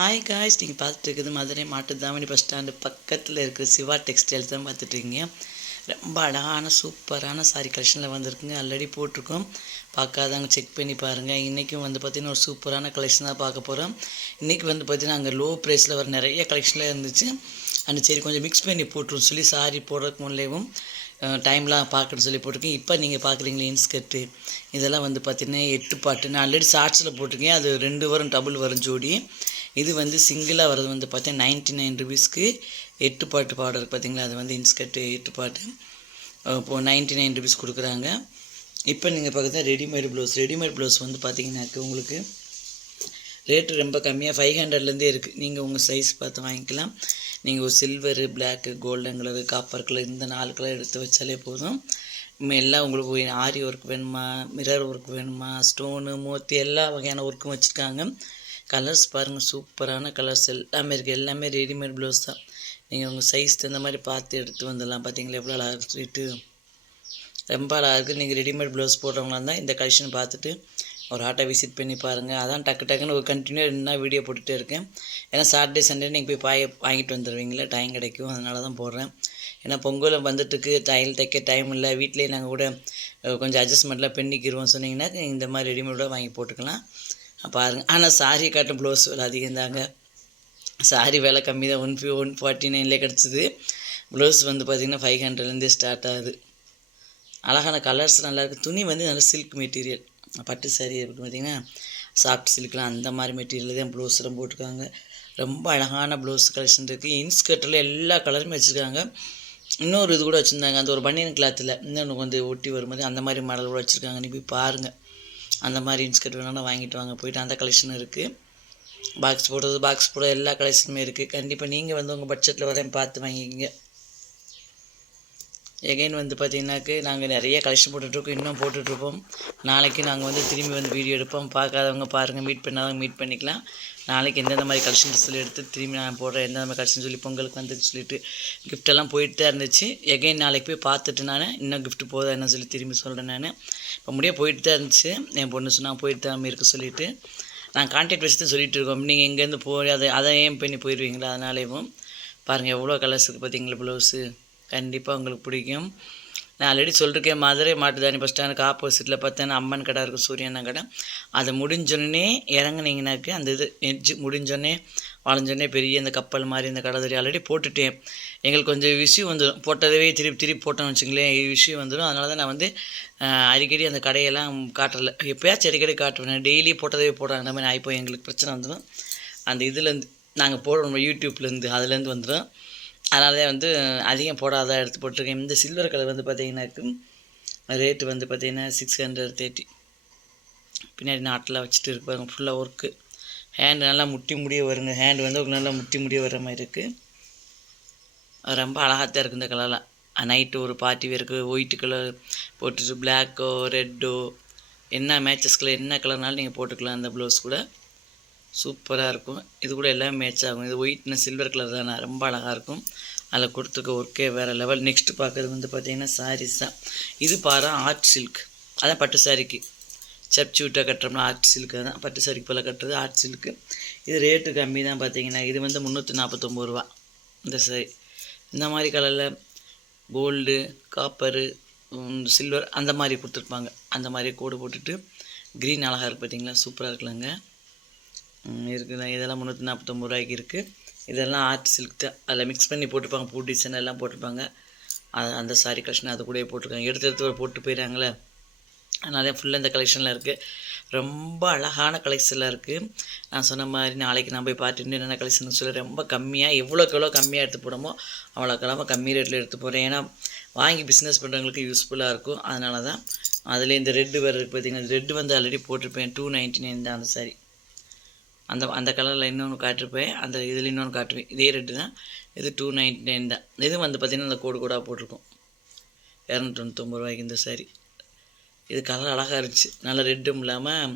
Hi guys நீங்கள் பார்த்துட்டு இருக்குது மதுரை மாட்டுத்தாவணி பஸ் ஸ்டாண்டு பக்கத்தில் இருக்கிற சிவா டெக்ஸ்டைல்ஸ் தான் பார்த்துட்ருக்கீங்க ரொம்ப அழகான சூப்பரான சாரி கலெக்ஷனில் வந்திருக்குங்க. ஆல்ரெடி போட்டிருக்கோம். பார்க்காதவங்க செக் பண்ணி பாருங்கள் இன்றைக்கும் வந்து பார்த்திங்கன்னா ஒரு சூப்பரான கலெக்ஷன் தான் பார்க்க போகிறோம் இன்றைக்கி வந்து பார்த்திங்கன்னா அங்கே லோ ப்ரைஸில் வர நிறைய கலெக்ஷனில் இருந்துச்சு. அந்த சரி கொஞ்சம் மிக்ஸ் பண்ணி போட்டுரும் சொல்லி சாரி போடுறதுக்கு முன்னேவும் டைம்லாம் பார்க்கணும்னு சொல்லி போட்டிருக்கேன் இப்போ நீங்கள் பார்க்குறீங்களே இன்ஸ்கர்ட்டு இதெல்லாம் வந்து பார்த்திங்கன்னா எட்டு பாட்டு நான் ஆல்ரெடி ஷார்ட்ஸில் போட்டிருக்கேன். அது ரெண்டு வரும் டபுள் வரும் ஜோடி. இது வந்து சிங்கிளாக வர்றது வந்து பார்த்தீங்கன்னா நைன்ட்டி நைன் ருபீஸ்க்கு எட்டு பாட்டு பாடல் பார்த்தீங்களா? அது வந்து இன்ஸ்கர்ட்டு எட்டு பாட்டு. இப்போது நைன்ட்டி நைன் ருபீஸ் கொடுக்குறாங்க. இப்போ நீங்கள் பார்க்குறது ரெடிமேட் ப்ளவுஸ் ரெடிமேட் ப்ளவுஸ் வந்து பார்த்தீங்கன்னாக்க உங்களுக்கு ரேட்டு ரொம்ப கம்மியாக ஃபைவ் ஹண்ட்ரட்லேருந்தே இருக்குது நீங்கள் உங்கள் சைஸ் பார்த்து வாங்கிக்கலாம். நீங்கள் ஒரு silver black golden colour copper colour இந்த நாலு கலர் எடுத்து வச்சாலே போதும். எல்லாம் உங்களுக்கு ஆரி ஒர்க் வேணுமா? மிரர் ஒர்க் வேணுமா? ஸ்டோனு மூர்த்தி எல்லா வகையான ஒர்க்கும் வச்சுருக்காங்க. கலர்ஸ் பாருங்கள் சூப்பரான கலர்ஸ் எல்லாமே இருக்குது எல்லாமே ரெடிமேட் ப்ளவுஸ் தான். நீங்கள் உங்கள் சைஸ் தகுந்த மாதிரி பார்த்து எடுத்து வந்துடலாம். பார்த்தீங்களா எவ்வளோ அழகாக ஸ்வீட்டு ரொம்ப அழகாக இருக்குது நீங்கள் ரெடிமேட் ப்ளவுஸ் போடுறவங்களா இருந்தால் இந்த கலெக்ஷன் பார்த்துட்டு ஒரு ஆட்டை விசிட் பண்ணி பாருங்கள் அதான் டக்கு டக்குன்னு ஒரு கண்டினியூ ரெண்டு வீடியோ போட்டுகிட்டே இருக்கேன். ஏன்னா சாட்டர்டே சண்டே நீங்கள் போய் பாய வாங்கிட்டு வந்துடுவீங்களா டைம் கிடைக்கும். அதனால தான் போடுறேன். ஏன்னா பொங்கல் வந்துட்டுக்கு தையல் தைக்க டைம் இல்லை. வீட்லேயே நாங்கள் கூட கொஞ்சம் அட்ஜஸ்ட்மெண்ட்லாம் பெண்ணிக்கிடுவோம் சொன்னீங்கன்னா இந்த மாதிரி ரெடிமேடாக வாங்கி போட்டுக்கலாம். பாருங்கள் ஆனால் சாரி காட்டும் ப்ளவுஸ் விலை அதிகம் தாங்க. சாரி விலை கம்மி தான். ஒன் ஃபி ஒன் ஃபார்ட்டி நைன்லேயே கிடச்சிது. ப்ளவுஸ் வந்து பார்த்திங்கன்னா ஃபைவ் ஹண்ட்ரட்லேருந்தே ஸ்டார்ட் ஆகுது. அழகான கலர்ஸ் நல்லாயிருக்கு துணி வந்து நல்ல சில்க் மெட்டீரியல் பட்டு சாரி இருக்குது பார்த்திங்கன்னா சாஃப்ட் சில்க்லாம் அந்த மாதிரி மெட்டீரியல் தான் ப்ளவுஸ்லாம் போட்டிருக்காங்க. ரொம்ப அழகான ப்ளவுஸ் கலெக்ஷன் இருக்குது இன்ஸ்கர்ட்டில் எல்லா கலருமே வச்சுருக்காங்க. இன்னொரு இது கூட வச்சுருந்தாங்க. அந்த ஒரு பனியன் கிளாத்தில் இன்னொன்று வந்து ஒட்டி வரும்போது அந்த மாதிரி மாடல் கூட வச்சுருக்காங்க. நீ போய் பாருங்கள் அந்த மாதிரி இன்ஸ்கர்ட் வேணாலும் வாங்கிட்டு வாங்க. போயிட்டு அந்த கலெக்ஷன் இருக்குது பாக்ஸ் போடுறது பாக்ஸ் போட எல்லா கலெக்ஷனுமே இருக்குது கண்டிப்பாக நீங்கள் வந்து உங்கள் பட்ஜெட்டில் வரேன் பார்த்து வாங்கிக்கிங்க. எகைன் வந்து பார்த்தீங்கன்னாக்கு நாங்கள் நிறைய கலெக்ஷன் போட்டுட்ருக்கோம் இன்னும் போட்டுட்ருப்போம் நாளைக்கு நாங்கள் வந்து திரும்பி வந்து வீடியோ எடுப்போம். பார்க்காதவங்க பாருங்கள் மீட் பண்ணாதவங்க மீட் பண்ணிக்கலாம். நாளைக்கு எந்தெந்த மாதிரி கலெக்ஷன் சொல்லி எடுத்து திரும்பி நான் போடுறேன் எந்தெந்த மாதிரி கலெக்ஷன் சொல்லி பொங்கலுக்கு வந்துன்னு சொல்லிட்டு கிஃப்டெல்லாம் போயிட்டு தான் இருந்துச்சு. எகைன் நாளைக்கு போய் பார்த்துட்டு நான் இன்னும் கிஃப்ட் போதா என்ன சொல்லி திரும்பி சொல்கிறேன் நான். இப்போ முடிய போயிட்டு தான் இருந்துச்சு. என் பொண்ணு சொன்னால் போயிட்டு தான் இருக்க சொல்லிவிட்டு நான் கான்டாக்ட் வச்சு தான் சொல்லிட்டு இருக்கோம். நீங்கள் இங்கேருந்து போய் அதை அதை ஏன் பண்ணி போயிடுவீங்களா அதனாலேயும் பாருங்கள் எவ்வளோ கலர்ஸ் இருக்குது பார்த்தீங்களா ப்ளவுஸு கண்டிப்பாக உங்களுக்கு பிடிக்கும். நான் ஆல்ரெடி சொல்லிருக்கேன் மதுரை மாட்டுதானி பஸ் ஸ்டாண்டுக்கு ஆப்போசிட்டில் பார்த்தேன்னா அம்மன் கடை இருக்கும் சூரியன் கடை. அதை முடிஞ்சோடனே இறங்குனீங்கனாக்கு அந்த இது எட்ஜு முடிஞ்சோடனே வளைஞ்சோடனே பெரிய இந்த கப்பல் மாதிரி இந்த கடை தெரியும் ஆல்ரெடி போட்டுட்டேன். எங்களுக்கு கொஞ்சம் விஷயம் வந்துடும். போட்டதவே திருப்பி திருப்பி போட்டோம்னு வச்சுங்களேன் விஷயம் வந்துடும். அதனால தான் நான் வந்து அடிக்கடி அந்த கடையெல்லாம் காட்டலை. எப்போயாச்சும் அடிக்கடி காட்டுவேன். டெய்லி போட்டதவே போடுறாங்க அந்த மாதிரி ஆகிப்போய் எங்களுக்கு பிரச்சனை வந்துடும். அந்த இதுலேருந்து நாங்கள் போடுறோம் யூடியூப்லேருந்து அதுலேருந்து வந்துடும். அதனாலே வந்து அதிகம் போடாத எடுத்து போட்டிருக்கேன். இந்த சில்வர் கலர் வந்து பார்த்தீங்கன்னாக்கு ரேட்டு வந்து பார்த்திங்கன்னா சிக்ஸ் ஹண்ட்ரட் தேர்ட்டி பின்னாடி நாட்டில் வச்சுட்டு இருப்பாங்க ஃபுல்லாக ஒர்க்கு ஹேண்டு நல்லா முட்டி முடிய வருங்க. ஹேண்டு வந்து உங்களுக்கு நல்லா முட்டி முடிய வர மாதிரி இருக்குது ரொம்ப அழகாக தான் இருக்குது இந்த கலர்லாம் நைட்டு ஒரு பார்ட்டி வேருக்கு ஒயிட்டு கலர் போட்டுட்டு பிளாக்கோ ரெட்டோ என்ன மேட்சஸ் கலர் என்ன கலர்னாலும் நீங்கள் போட்டுக்கலாம். அந்த ப்ளவுஸ் கூட. சூப்பராக இருக்கும். இது கூட எல்லாம் மேட்ச் ஆகும். இது ஒயிட்னு சில்வர் கலர் தானே. ரொம்ப அழகாக இருக்கும். அதில் கொடுத்துருக்க ஒர்க்கே வேறு லெவல் நெக்ஸ்ட்டு பார்க்குறது வந்து பார்த்திங்கன்னா சாரீஸ் தான். இது பாரு ஆர்ட் சில்க் அதான் பட்டு சாரிக்கு விட்டா கட்டுறோம்னா ஆர்ட் சில்க்கு தான் பட்டு சாரிக்கு போல் கட்டுறது ஆர்ட் சில்க்கு இது ரேட்டு கம்மி தான் பார்த்தீங்கன்னா. இது வந்து முந்நூற்றி நாற்பத்தொம்பது ரூபா. இந்த சாரி இந்த மாதிரி கலரில் கோல்டு காப்பரு சில்வர் அந்த மாதிரி கொடுத்துருப்பாங்க. அந்த மாதிரி கோடு போட்டுட்டு க்ரீன் அழகாக இருக்குது பார்த்தீங்களா? சூப்பராக இருக்குல்லங்க. இருக்குது இதெல்லாம் முந்நூற்றி நாற்பத்தொம்பது ரூபாய்க்கு இருக்குது இதெல்லாம் ஆர்ட் சில்க் தான் அதில் மிக்ஸ் பண்ணி போட்டுருப்பாங்க பூ டிசைன் எல்லாம் போட்டிருப்பாங்க அது அந்த சாரி கலெக்ஷன் அது கூட போட்டிருக்காங்க. எடுத்து எடுத்து ஒரு போட்டு போயிடறாங்களே அதனால ஃபுல்லாக இந்த கலெக்ஷனில் இருக்குது ரொம்ப அழகான கலெக்ஷனில் இருக்குது நான் சொன்ன மாதிரி நாளைக்கு நான் போய் பார்த்துட்டு என்னென்ன கலெக்ஷன் சொல்லி ரொம்ப கம்மியாக எவ்வளோக்கு எவ்வளோ கம்மியாக எடுத்து போடமோ அவ்வளோக்கெல்லாம் கம்மி ரேட்டில் எடுத்து போகிறேன் ஏன்னா வாங்கி பிஸ்னஸ் பண்ணுறவங்களுக்கு யூஸ்ஃபுல்லாக இருக்கும். அதனால தான் அதில் இந்த ரெட்டு வேறு இருக்குது பார்த்திங்கன்னா ரெட்டு வந்து ஆல்ரெடி போட்டிருப்பேன். டூ நைன்ட்டி நைன் தான் அந்த சாரி அந்த அந்த கலரில் இன்னொன்று காட்டிருப்பேன் அந்த இதில் இன்னொன்று காட்டுவேன். இதே ரெட்டு தான். இது டூ நைன்ட்டி நைன் தான். இது வந்து பார்த்திங்கன்னா அந்த கோடு கூடாக போட்டிருக்கோம். இரநூத்தி தொண்ணூத்தொம்பது ரூபாய்க்கு இந்த சாரி இது கலர் அழகாக இருந்துச்சு. நல்லா ரெட்டும் இல்லாமல்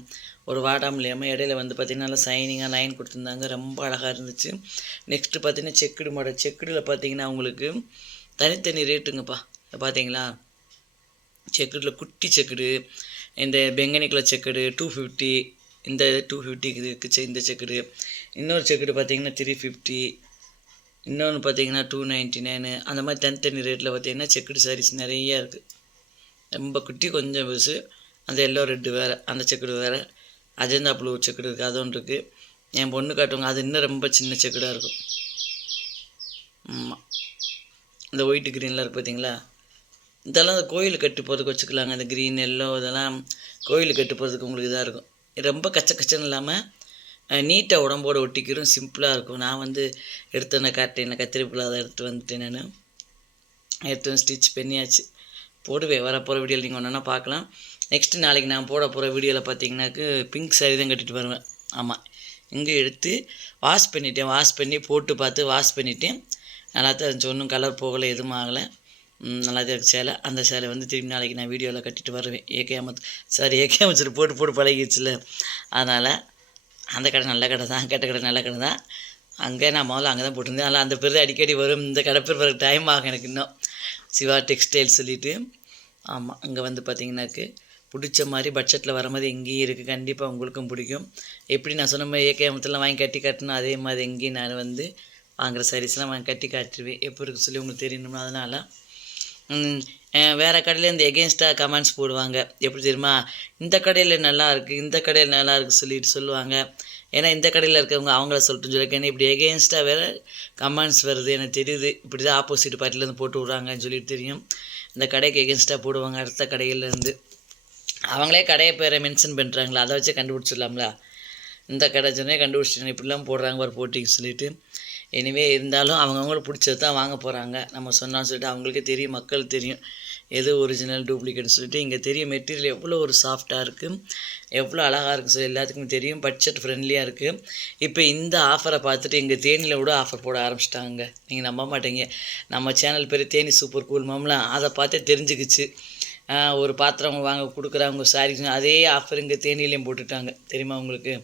ஒரு வாடாமல் இல்லாமல் இடையில வந்து பார்த்திங்கன்னா நல்லா சைனிங்காக லைன் கொடுத்துருந்தாங்க. ரொம்ப அழகாக இருந்துச்சு. நெக்ஸ்ட்டு பார்த்திங்கன்னா செக்குடு மாடல். செக்குடில் பார்த்திங்கன்னா உங்களுக்கு தனித்தனி ரேட்டுங்கப்பா பார்த்தீங்களா செக்குடில் குட்டி செக்குடு இந்த பெங்கனி செக்குடு டூ ஃபிஃப்டி இந்த டூ ஃபிஃப்டிக்கு இருக்குது இந்த செக்குடு இன்னொரு செக்குடு பார்த்தீங்கன்னா த்ரீ ஃபிஃப்டி இன்னொன்று பார்த்தீங்கன்னா டூ நைன்ட்டி நைனு அந்த மாதிரி தனித்தனி ரேட்டில் பார்த்தீங்கன்னா செக்குடு சாரீஸ் நிறையா இருக்குது ரொம்ப குட்டி கொஞ்சம் பெருசு. அந்த எல்லோ ரெட்டு வேறு அந்த செக்குடு வேறு. அஜந்தா ப்ளூ செக்குடு இருக்குது அது ஒன்று இருக்குது என் பொண்ணு காட்டுவாங்க அது இன்னும் ரொம்ப சின்ன செக்குடாக இருக்கும். ஆமாம் இந்த ஒயிட் க்ரீன்லாம் இருக்குது பார்த்தீங்களா இதெல்லாம் அந்த கோயில் கட்டு போகிறதுக்கு வச்சுக்கலாங்க. அந்த க்ரீன் எல்லோ இதெல்லாம் கோயில் கட்டு போகிறதுக்கு உங்களுக்கு இதாக இருக்கும். ரொம்ப கச்ச கச்சன்னு இல்லாமல் நீட்டாக உடம்போடு ஒட்டிக்கிறோம் சிம்பிளாக இருக்கும். நான் வந்து எடுத்தோன்னே காட்டேன் கத்திரிப்பில் அதை எடுத்து வந்துட்டேன் நான். எடுத்து வந்து ஸ்டிச் பண்ணியாச்சு. போடுவேன். வரப்போகிற வீடியோவில் நீங்கள் ஒன்றா பார்க்கலாம். நெக்ஸ்ட்டு நாளைக்கு நான் போட போகிற வீடியோவில் பார்த்தீங்கன்னாக்கு பிங்க் சாரி தான் கட்டிட்டு வருவேன். ஆமாம் இங்கே எடுத்து வாஷ் பண்ணிட்டேன். வாஷ் பண்ணி போட்டு பார்த்து வாஷ் பண்ணிவிட்டேன் நல்லா தான் இருந்துச்சு. ஒன்றும் கலர் போகலை எதுவும் ஆகலை. நல்லா தான் சேலை. அந்த சேலை வந்து திரும்பி நாளைக்கு நான் வீடியோவில் கட்டிட்டு வருவேன். ஏகே அமத் சார் ஏகே அமைச்சர் போட்டு போட்டு பழகிடுச்சுல. அதனால் அந்த கடை நல்ல கடை தான் கெட்ட கடை நல்ல கடை தான். அங்கே நான் முதல்ல அங்கே தான் போட்டிருந்தேன். அதனால் அந்த பேர் அடிக்கடி வரும். இந்த கடை பேர் வர டைம் ஆகும் எனக்கு இன்னும். சிவா டெக்ஸ்டைல் சொல்லிட்டு. ஆமாம் அங்கே வந்து பார்த்தீங்கன்னாக்கு பிடிச்ச மாதிரி பட்ஜெட்டில் வர மாதிரி எங்கேயும் இருக்குது கண்டிப்பாக உங்களுக்கும் பிடிக்கும். எப்படி நான் சொன்ன மாதிரி ஏகே அமத்தில் வாங்கி கட்டி கட்டணும் அதே மாதிரி எங்கேயும் நான் வந்து வாங்குகிற சாரீஸ்லாம் வாங்கி கட்டி காட்டுருவேன். எப்போ இருக்கு சொல்லி உங்களுக்கு தெரியணும்னா அதனால் வேறு கடையில் இந்த கமெண்ட்ஸ் போடுவாங்க. எப்படி தெரியுமா? இந்த கடையில் நல்லா இருக்குது இந்த கடையில் நல்லா இருக்குது சொல்லிட்டு சொல்லுவாங்க. ஏன்னா இந்த கடையில் இருக்கவங்க அவங்கள சொல்லிட்டு சொல்லியிருக்கேன் இப்படி எகெயின்ஸ்டாக வேறு கமெண்ட்ஸ் வருது எனக்கு தெரியுது. இப்படி தான் ஆப்போசிட் பார்ட்டிலேருந்து போட்டு விட்றாங்கன்னு சொல்லிட்டு தெரியும். இந்த கடைக்கு எகெயின்ஸ்டாக போடுவாங்க அடுத்த கடையிலேருந்து அவங்களே கடையை பேரை மென்ஷன் பண்ணுறாங்களா அதை வச்சு கண்டுபிடிச்சிடலாம்ல? இந்த கடை சொன்னே கண்டுபிடிச்சிட்டேன் இப்படிலாம் போடுறாங்க ஒரு போட்டிங்க சொல்லிவிட்டு எனிவே இருந்தாலும் அவங்கவுங்களுக்கு பிடிச்சது தான் வாங்க போகிறாங்க நம்ம சொன்னான்னு சொல்லிட்டு அவங்களுக்கே தெரியும் மக்களுக்கு தெரியும். எது ஒரிஜினல் டூப்ளிகேட்னு சொல்லிட்டு இங்கே தெரியும் மெட்டீரியல் எவ்வளோ ஒரு சாஃப்டாக இருக்குது எவ்வளோ அழகாக இருக்குன்னு சொல்லி எல்லாத்துக்குமே தெரியும். பட்ஜெட் ஃப்ரெண்ட்லியாக இருக்குது இப்போ இந்த ஆஃபரை பார்த்துட்டு எங்கள் தேனியில் கூட ஆஃபர் போட ஆரம்பிச்சிட்டாங்க. நீங்கள் நம்ப மாட்டீங்க. நம்ம சேனல் பேர் தேனி சூப்பர் கூல் மாம்லாம். அதை பார்த்தே தெரிஞ்சுக்கிச்சு. ஒரு பாத்திரம் வாங்க கொடுக்குறாங்க சாரி அதே ஆஃபர் இங்கே தேனிலையும் போட்டுட்டாங்க. தெரியுமா உங்களுக்கு?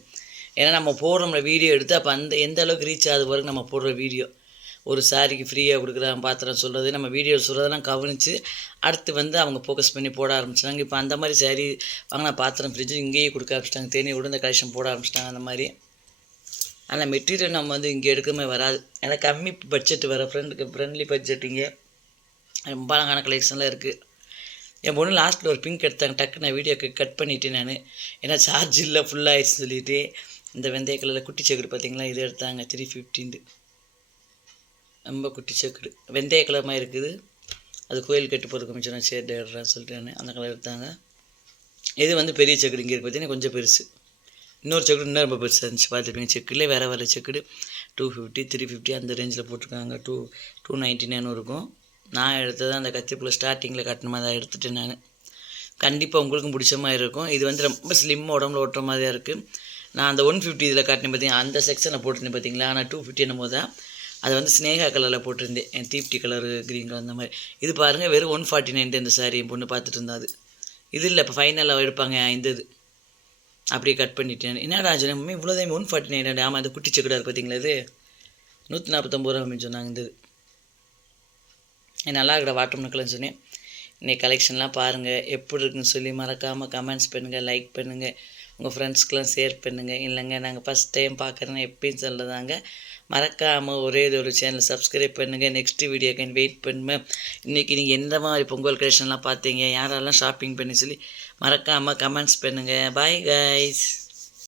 ஏன்னா நம்ம போடுறோம்ல வீடியோ எடுத்து அப்போ அந்த எந்த அளவுக்கு ரீச் ஆகுது வரைக்கும் நம்ம போடுற வீடியோ ஒரு சாரிக்கு ஃப்ரீயாக கொடுக்குறாங்க பாத்திரம் சொல்கிறது நம்ம வீடியோ சொல்கிறதெல்லாம் கவனித்து அடுத்து வந்து அவங்க ஃபோக்கஸ் பண்ணி போட ஆரம்பிச்சிட்டாங்க. இப்போ அந்த மாதிரி சாரி வாங்கினா பாத்திரம் ஃப்ரிட்ஜு இங்கேயே கொடுக்க ஆரம்பிச்சிட்டாங்க. தேனி விட இந்த கலெக்ஷன் போட ஆரம்பிச்சிட்டாங்க அந்த மாதிரி. ஆனால் மெட்டீரியல் நம்ம வந்து இங்கே எடுக்கமே வராது. ஏன்னா கம்மி பட்ஜெட் வர ஃப்ரெண்டுக்கு ஃப்ரெண்ட்லி பட்ஜெட் இங்கே. ரொம்ப அழகான கலெக்ஷன்லாம் இருக்குது என் பொண்ணு லாஸ்ட்டில் ஒரு பிங்க் எடுத்தாங்க. டக்கு நான் வீடியோக்கு கட் பண்ணிவிட்டேன் நான். ஏன்னா சார்ஜ் இல்லை ஃபுல்லாகிடுச்சு சொல்லிவிட்டு இந்த வெந்தய கலரில் குட்டி செக்குடு பார்த்தீங்களா இது எடுத்தாங்க. த்ரீ ஃபிஃப்டின்ட்டு ரொம்ப குட்டி செக்குடு வெந்தய கலர் இருக்குது. அது கோயில் கட்டு போகிறதுக்கு மிச்சம் நான் சேர்த்து எடுறேன்னு சொல்லிட்டு அந்த கலர் எடுத்தாங்க. இது வந்து பெரிய செக்குடு இங்கே இருக்கு பார்த்தீங்கன்னா கொஞ்சம் பெருசு. இன்னொரு செக்குடு இன்னும் ரொம்ப பெருசாக இருந்துச்சு. பார்த்துருப்பீங்க செக்குலே வேறு வேறு checked two fifty three fifty அந்த ரேஞ்சில் போட்டிருக்காங்க. டூ டூ நைன்ட்டி நைன் இருக்கும். நான் எடுத்தது அந்த கத்திரிப்பில் ஸ்டார்டிங்கில் கட்டுன மாதிரி தான் எடுத்துட்டேன் நான். கண்டிப்பாக உங்களுக்கும் பிடிச்ச மாதிரி இருக்கும். இது வந்து ரொம்ப ஸ்லிம் உடம்புல ஓட்டுற மாதிரியாக இருக்குது நான் அந்த ஒன் ஃபிஃப்டி இதில் காட்டினேன் பார்த்தீங்கன்னா அந்த செக்ஷனில் போட்டிருந்தேன் பார்த்தீங்களா ஆனால் டூ ஃபிஃப்டி என்னும் அதை தான் அது வந்து ஸ்னேகா கலரில் போட்டிருந்தேன். என் தீப்டி கலரு க்ரீன் கலர் அந்த மாதிரி. இது பாருங்கள் வெறும் ஒன் ஃபார்ட்டி நைன்ட்டு இந்த சாரி என் பொண்ணு பார்த்துட்டு இருந்தா அது. இது இல்லை இப்போ ஃபைனலாக எடுப்பாங்க இந்த இது. அப்படியே கட் பண்ணிட்டேன். என்னடா சொன்னேன் இவ்வளோதான் ஒன் ஃபார்ட்டி நைன் ஆமாம் அந்த குட்டி செக்குடா பார்த்தீங்களா இது? நூற்றி நாற்பத்தொம்பது ரூபா அப்படின்னு சொன்னாங்க இந்த இது. நல்லா இருக்கிற வாட்டர் மக்கள்னு சொன்னேன். இன்னைக்கு கலெக்ஷன்லாம் பாருங்கள் எப்படி இருக்குன்னு சொல்லி மறக்காமல் கமெண்ட்ஸ் பண்ணுங்கள் லைக் பண்ணுங்கள் உங்கள் ஃப்ரெண்ட்ஸ்க்கெலாம் ஷேர் பண்ணுங்கள் இல்லைங்க நாங்கள் ஃபஸ்ட் டைம் பார்க்குறேன்னு எப்பயும் சொல்லுதாங்க. மறக்காமல் ஒரே இது ஒரு சேனல் சப்ஸ்கிரைப் பண்ணுங்கள் நெக்ஸ்ட்டு வீடியோக்கு வெயிட் பண்ணுவேன் இன்றைக்கி நீங்கள் எந்த மாதிரி பொங்கல் கலெக்ஷன்லாம் பார்த்தீங்க யாரெல்லாம் ஷாப்பிங் பண்ணி சொல்லி மறக்காமல் கமெண்ட்ஸ் பண்ணுங்கள் பாய் கைஸ்